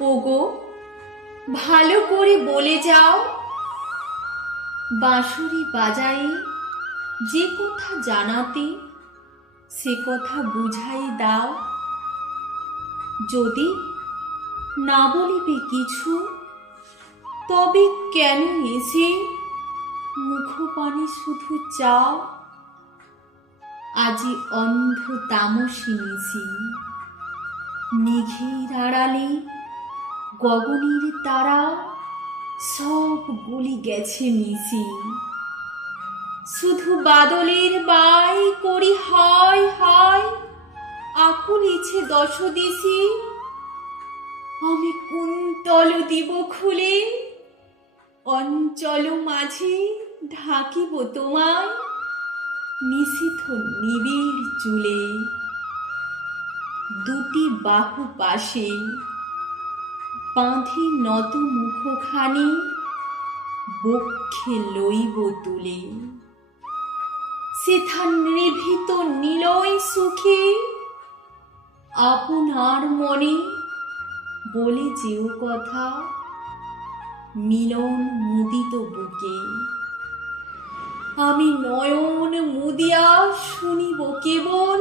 ওগো ভালো করে বলে যাও। বাঁশুরি বাজাই যে কথা জানাতে, সে কথা বুঝাই দাও। যদি না বলিবে কিছু, তবে কেন এসে মুখপানে শুধু চাও? আজি অন্ধ তামসী নিশি নিঘের আড়ালে গগনের তারা সব গুলি গেছে মিশি শুধু বাদলের বাই করি হয় হয় আকুল ইছে দশ দিছি। আমি কুন্তল দিব খুলে, অঞ্চল মাঝে ঢাকিব তোমায়। নিশিথ নিবিড় চুলে, দুটি বাহু পাশে বাঁধি নত মুখখানি, বক্ষে লইব তুলে। সেথা নিভৃত নিলয় সুখে, আপনার মনে বলে যেও কথা, মিলন মুদিত বুকে। আমি নয়ন মুদিয়া শুনিব কেবল,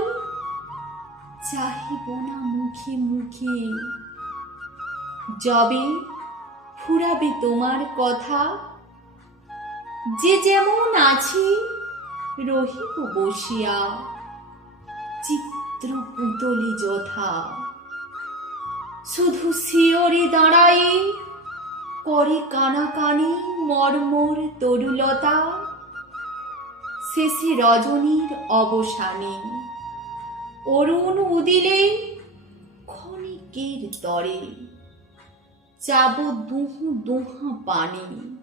চাহিব না মুখে মুখে। যবে ফুরাবে তোমার কথা। যে যেমন আছি, রহিব বসিয়া চিত্র পুতলি যথা। শুধু শিওরে দাঁড়াই করে কানাকানি মর্মর তরুলতা। শেষে রজনীর অবসানে অরুণ উদিলে ক্ষণিকের তরে। চাব দুহু দুহা পানি।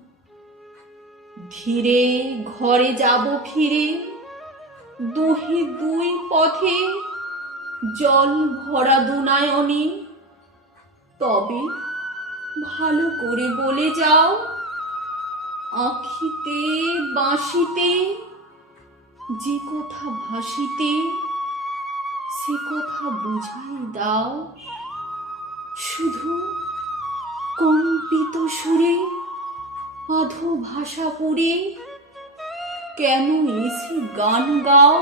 ধীরে ঘরে যাব ফিরে, দুহে দুই পথে জল ভরা দুনায়নে। তবে ভালো করে বলে যাও, আখিতে, বাঁশিতে, যে কথা ভাসিতে, সে কথা বুঝাই দাও। শুধু কম্পিত সুরে অধো ভাষা পড়ে কেন এসে গান গাও?